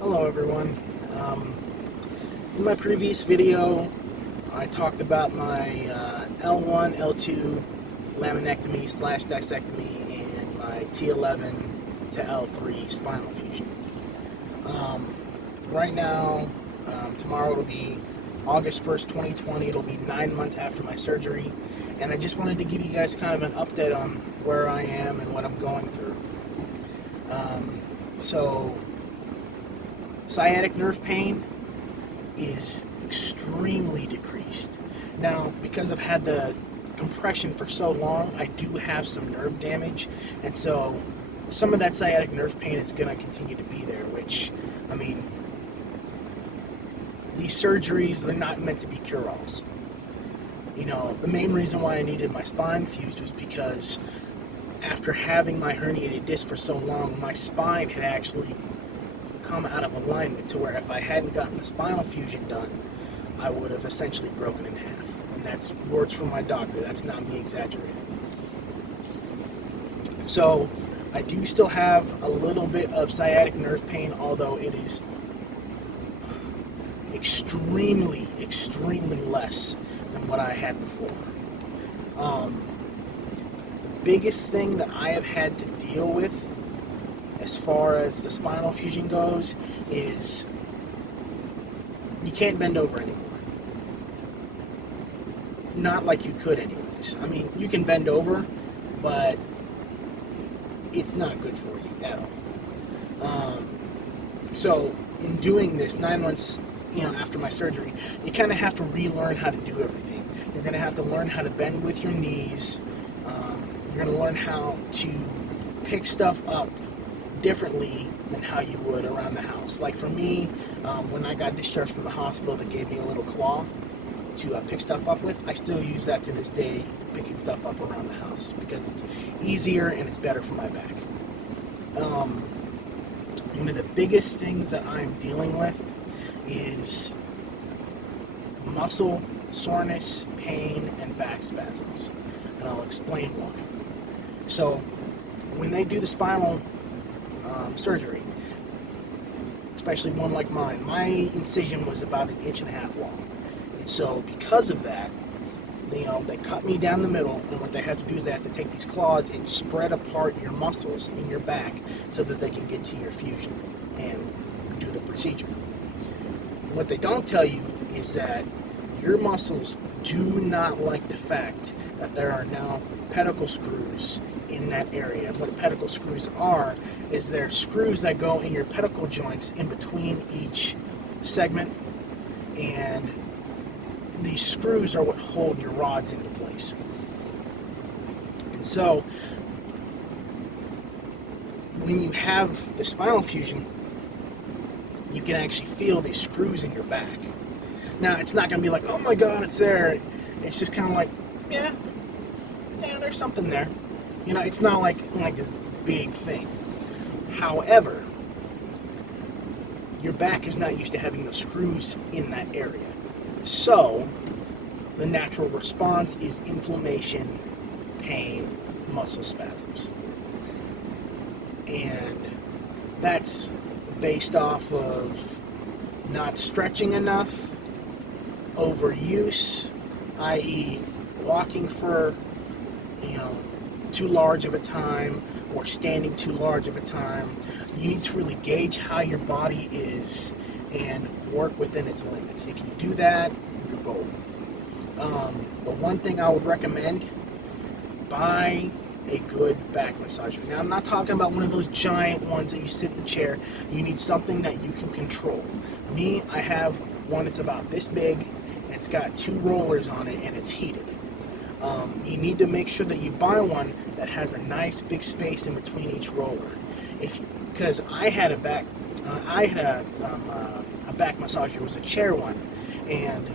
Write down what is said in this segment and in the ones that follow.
Hello everyone. In my previous video, I talked about my L1, L2 laminectomy / discectomy and my T11-L3 spinal fusion. Right now, tomorrow it'll be August 1st, 2020. It'll be 9 months after my surgery, and I just wanted to give you guys kind of an update on where I am and what I'm going through. So, sciatic nerve pain is extremely decreased. Now, because I've had the compression for so long, I do have some nerve damage, and so some of that sciatic nerve pain is going to continue to be there, which, I mean, these surgeries, they're not meant to be cure-alls. You know, the main reason why I needed my spine fused was because after having my herniated disc for so long, my spine had actually come out of alignment to where if I hadn't gotten the spinal fusion done, I would have essentially broken in half. And that's words from my doctor. That's not me exaggerating. So I do still have a little bit of sciatic nerve pain, although it is extremely less than what I had before. The biggest thing that I have had to deal with as far as the spinal fusion goes is you can't bend over anymore. Not like you could anyways. I mean, you can bend over, but it's not good for you at all. So in doing this 9 months, after my surgery, you kind of have to relearn how to do everything. You're going to have to learn how to bend with your knees. You're going to learn how to pick stuff up differently than how you would around the house. Like for me, when I got discharged from the hospital, they gave me a little claw to pick stuff up with. I still use that to this day, picking stuff up around the house, because it's easier and it's better for my back. One of the biggest things that I'm dealing with is muscle soreness, pain, and back spasms, and I'll explain why. So when they do the spinal surgery, especially one like mine, my incision was about 1.5 inches long, and so because of that, they cut me down the middle, and what they have to do is they have to take these claws and spread apart your muscles in your back so that they can get to your fusion and do the procedure. What they don't tell you is that your muscles do not like the fact that there are now pedicle screws in that area. And what pedicle screws are is they're screws that go in your pedicle joints in between each segment, and these screws are what hold your rods into place. And so when you have the spinal fusion, you can actually feel these screws in your back. Now, it's not going to be like, oh my God, it's there. It's just kind of like, yeah, there's something there. It's not like this big thing. However, your back is not used to having the screws in that area. So, the natural response is inflammation, pain, muscle spasms. And that's based off of not stretching enough, overuse, i.e. walking for too large of a time or standing too large of a time. You need to really gauge how your body is and work within its limits. If you do that, you're golden. The one thing I would recommend, buy a good back massager. Now, I'm not talking about one of those giant ones that you sit in the chair. You need something that you can control. Me, I have one that's about this big, and it's got 2 rollers on it, and it's heated. You need to make sure that you buy one that has a nice big space in between each roller. Because I had a back massager. It was a chair one, and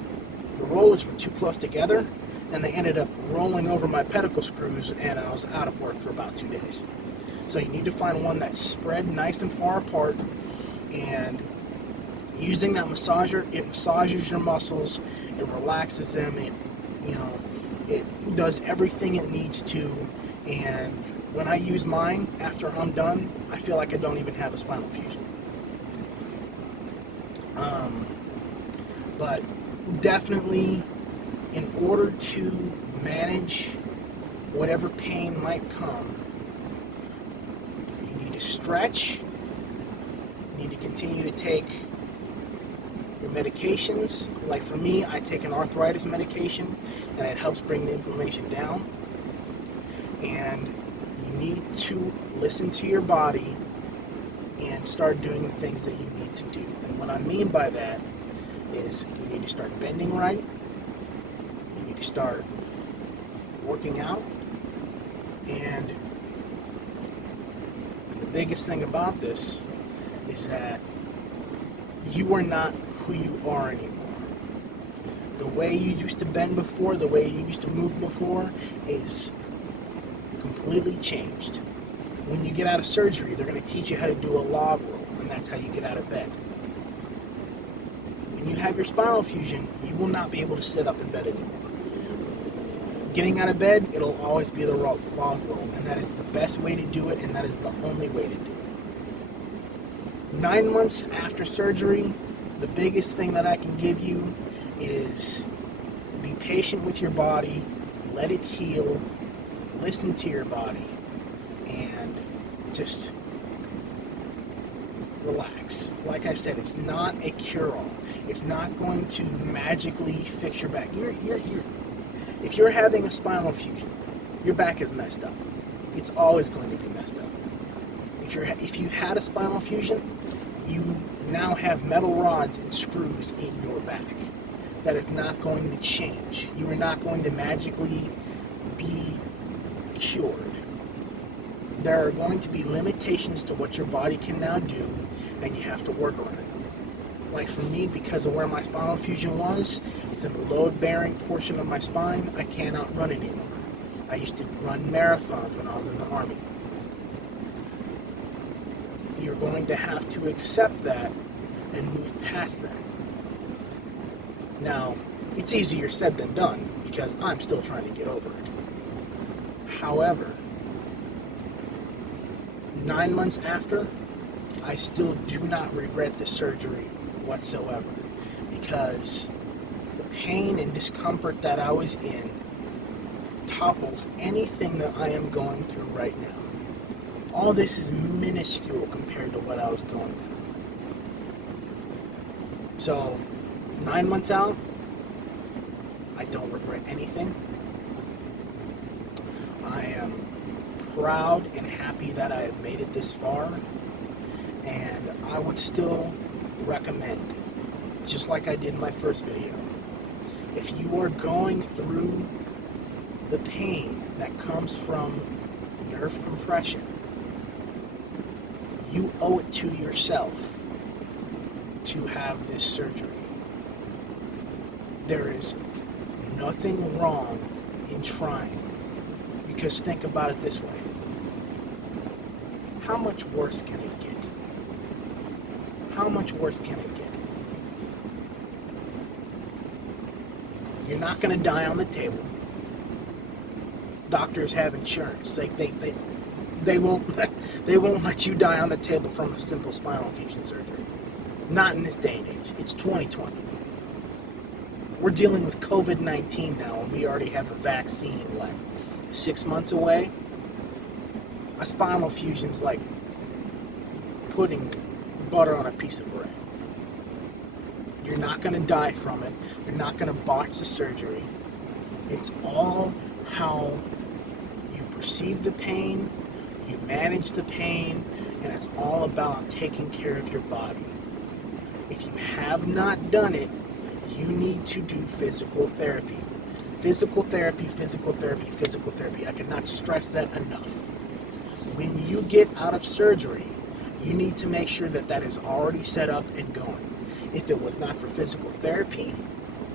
the rollers were too close together, and they ended up rolling over my pedicle screws, and I was out of work for about 2 days. So you need to find one that's spread nice and far apart, and using that massager, it massages your muscles, it relaxes them, it does everything it needs to, and when I use mine, after I'm done, I feel like I don't even have a spinal fusion. But definitely, in order to manage whatever pain might come, you need to stretch, you need to continue to take your medications. Like for me, I take an arthritis medication, and it helps bring the inflammation down. And you need to listen to your body and start doing the things that you need to do. And what I mean by that is you need to start bending right, you need to start working out, and the biggest thing about this is that you are not who you are anymore. The way you used to bend before, the way you used to move before is completely changed. When you get out of surgery, they're going to teach you how to do a log roll, and that's how you get out of bed. When you have your spinal fusion, you will not be able to sit up in bed anymore. Getting out of bed, it'll always be the log roll, and that is the best way to do it, and that is the only way to do it. 9 months after surgery, the biggest thing that I can give you is be patient with your body, let it heal, listen to your body, and just relax. Like I said, it's not a cure-all. It's not going to magically fix your back. If you're having a spinal fusion, your back is messed up. It's always going to be messed up. If you had a spinal fusion, you now have metal rods and screws in your back. That is not going to change. You are not going to magically be cured. There are going to be limitations to what your body can now do, and you have to work around them. Like for me, because of where my spinal fusion was, it's in the load-bearing portion of my spine, I cannot run anymore. I used to run marathons when I was in the Army. You're going to have to accept that and move past that. Now, it's easier said than done, because I'm still trying to get over it. However, 9 months after, I still do not regret the surgery whatsoever, because the pain and discomfort that I was in topples anything that I am going through right now. All this is minuscule compared to what I was going through. So, 9 months out, I don't regret anything. I am proud and happy that I have made it this far, and I would still recommend, just like I did in my first video, if you are going through the pain that comes from nerve compression, you owe it to yourself to have this surgery. There is nothing wrong in trying, because think about it this way. How much worse can it get? How much worse can it get? You're not going to die on the table. Doctors have insurance. They won't let you die on the table from a simple spinal fusion surgery. Not in this day and age. It's 2020. We're dealing with COVID-19 now, and we already have a vaccine, 6 months away. A spinal fusion's like putting butter on a piece of bread. You're not going to die from it. You're not going to botch the surgery. It's all how you perceive the pain, you manage the pain, and it's all about taking care of your body. If you have not done it, you need to do physical therapy. Physical therapy, physical therapy, physical therapy. I cannot stress that enough. When you get out of surgery, you need to make sure that that is already set up and going. If it was not for physical therapy,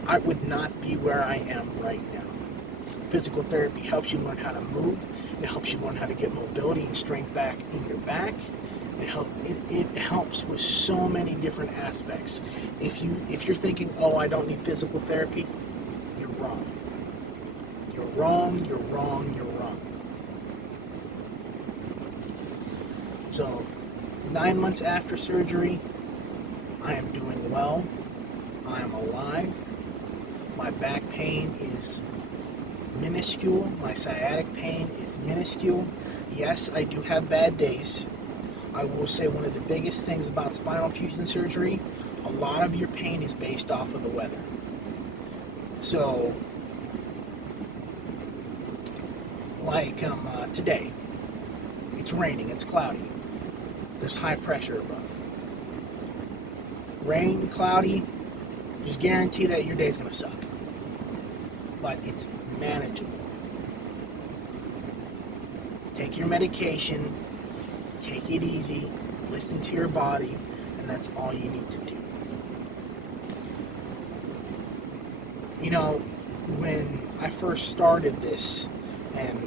I would not be where I am right now. Physical therapy helps you learn how to move. It helps you learn how to get mobility and strength back in your back. It helps with so many different aspects. If you're thinking, oh, I don't need physical therapy, you're wrong. You're wrong, you're wrong, you're wrong. So, 9 months after surgery, I am doing well. I'm alive. My back pain is minuscule. My sciatic pain is minuscule. Yes, I do have bad days. I will say one of the biggest things about spinal fusion surgery, a lot of your pain is based off of the weather. So, like today, it's raining, it's cloudy. There's high pressure above. Rain, cloudy, just guarantee that your day's going to suck. But it's manageable. Take your medication, take it easy, listen to your body, and that's all you need to do. You know, when I first started this, and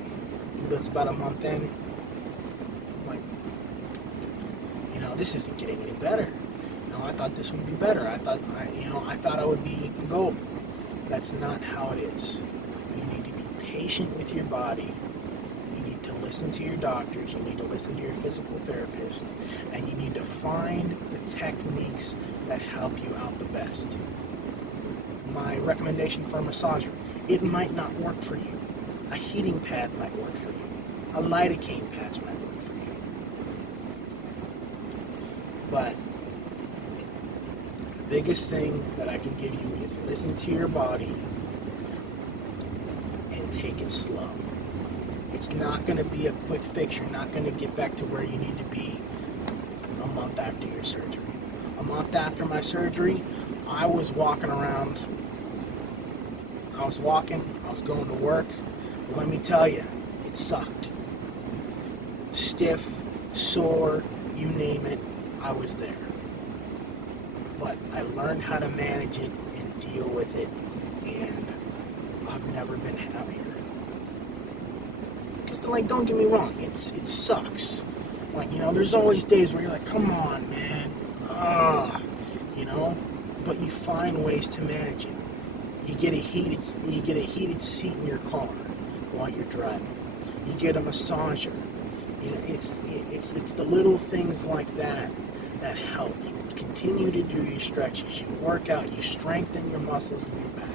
it was about a month in, I'm like, you know, this isn't getting any better. You know, I thought this would be better. I thought I would be gold. That's not how it is. You need to be patient with your body. You need to listen to your doctors. You need to listen to your physical therapist. And you need to find the techniques that help you out the best. My recommendation for a massager, it might not work for you. A heating pad might work for you. A lidocaine patch might work for you. But the biggest thing that I can give you is listen to your body and take it slow. It's not going to be a quick fix. You're not going to get back to where you need to be a month after your surgery. A month after my surgery, I was walking around. I was going to work. Let me tell you, it sucked. Stiff, sore, you name it, I was there. But I learned how to manage it and deal with it, and I've never been happier. Because, like, don't get me wrong, it sucks. Like, you know, there's always days where you're like, come on, man, you know, but you find ways to manage it. You get a heated seat in your car while you're driving. You get a massager. You know, it's the little things like that that help. You continue to do your stretches. You work out. You strengthen your muscles in your back.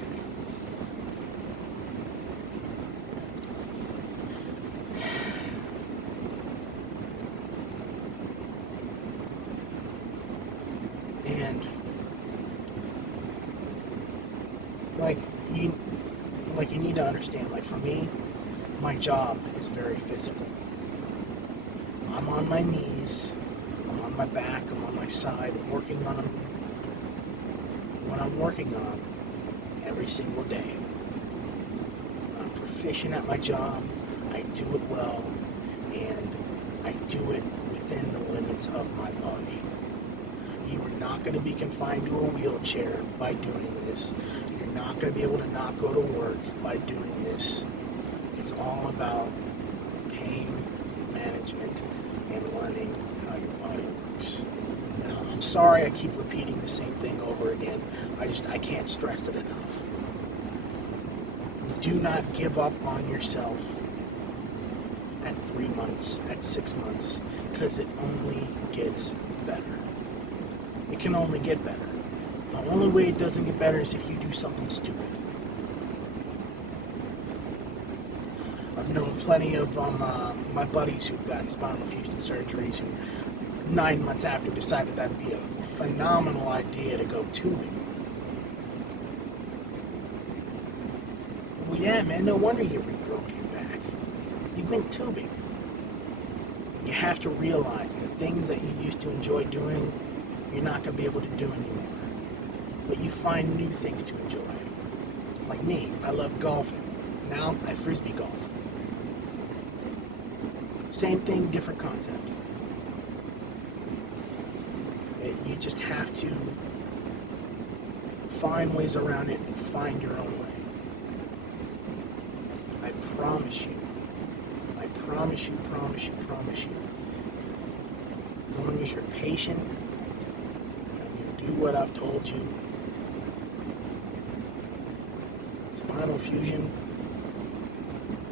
And you need to understand, like, for me, my job is very physical. I'm on my knees, I'm on my back, I'm on my side, I'm working on them. What I'm working on every single day. I'm proficient at my job, I do it well, and I do it within the limits of my body. You are not going to be confined to a wheelchair by doing this. You're not going to be able to not go to work by doing this. It's all about pain management and learning how your body works. You know, I'm sorry I keep repeating the same thing over again. I can't stress it enough. Do not give up on yourself at 3 months, at 6 months, because it only gets better. It can only get better. The only way it doesn't get better is if you do something stupid. I've known plenty of my buddies who've gotten spinal fusion surgeries who 9 months after decided that'd be a phenomenal idea to go tubing. Well, yeah, man, no wonder you broke your back. You went tubing. You have to realize the things that you used to enjoy doing, you're not going to be able to do anymore. But you find new things to enjoy. Like me, I love golfing. Now I frisbee golf. Same thing, different concept. You just have to find ways around it and find your own way. I promise you. I promise you. As long as you're patient and you do what I've told you, spinal fusion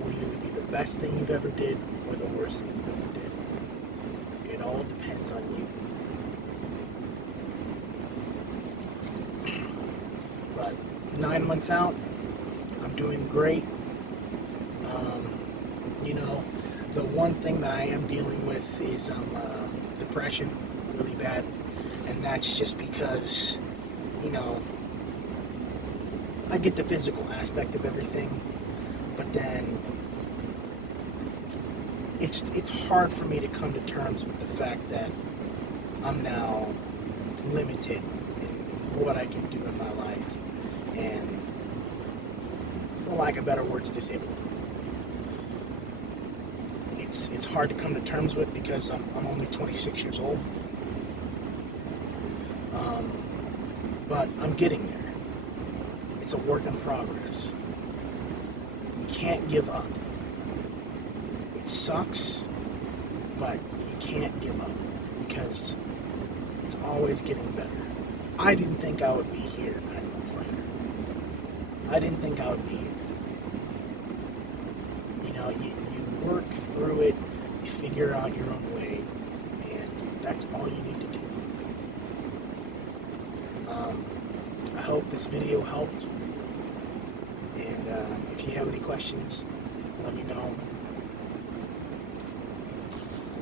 will either be the best thing you've ever did or the worst thing you've ever did. It all depends on you. 9 months out, I'm doing great. You know, the one thing that I am dealing with is depression, really bad, and that's just because, you know, I get the physical aspect of everything, but then it's hard for me to come to terms with the fact that I'm now limited in what I can do in my life, and for lack of better words, disabled. It's hard to come to terms with because I'm only 26 years old, but I'm getting there. It's a work in progress. You can't give up. It sucks, but you can't give up because it's always getting better. I didn't think I would be here 9 months later. I didn't think I would be here. You know, you work through it, you figure out your own way, and that's all you need to do. I hope this video helped, and if you have any questions, let me know.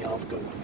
Y'all have a good one.